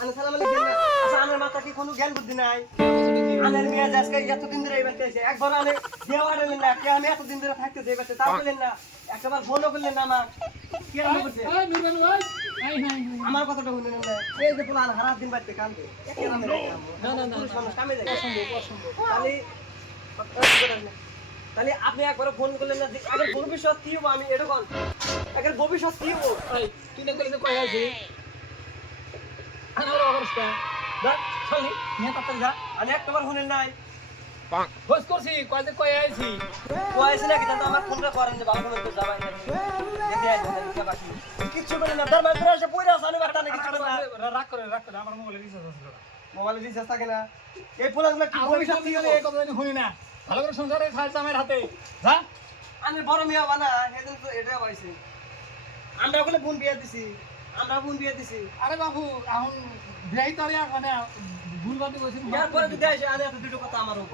আনে সালাম আলাইকুম না আচ্ছা আমার মাথা কি কোনো জ্ঞান বুদ্ধি নাই আনের মেয়ে আজকে এতদিন ধরে এই বাড়িতে আছে একবার আনে দেওয়া দিলেন না কে আমি এতদিন ধরে থাকতে এই বাড়িতে তাও বললেন না একবার ফোনও করলেন না আমার কি রান্না করছে আমার কথাটা শুনলেন না এই যে পোলা হারা দিন বাড়িতে কান্দে কে রান্না না পুরুষ মানুষ কামে যায় তাহলে তাহলে আপনি একবার ফোন করলেন না যে আগের ভবিষ্যৎ কি হবো আমি এটা বল আগের ভবিষ্যৎ কি হবো তুই না কইলে কই আছিস আমার অবস্থা যা চলি নিয়ে তাড়াতাড়ি যা আমি একবার শুনেন নাই খোঁজ করছি কয়তে কই আইছি কয়েছে নাকি তাহলে আমার ফোনটা করেন যে বাবা ফোন যাবাই দেখে আসবেন দেখে বাকি কিচ্ছু বলেন না তার মাঝে এসে পয়রা আছে আমি বাটা না কিছু না রাগ করে আমার মোবাইলে রিচার্জ আছে মোবাইলে রিচার্জ থাকে না এই পোলাগুলো কি ভবিষ্যৎ কি হবে এই কথা জানি শুনি না ভালো করে সংসারে খাইছে আমার হাতে যা আমি বড় মিয়া বানা এদিন তো এটা হইছে আমরা ওগুলো বোন বিয়ে দিছি আমরা বোন বিয়ে দিছি আরে বাবু এখন বিয়াই তো আর মানে ভুল বাদ কইছিস এরপরে যদি আসে আনে এত দুটো কথা আমারও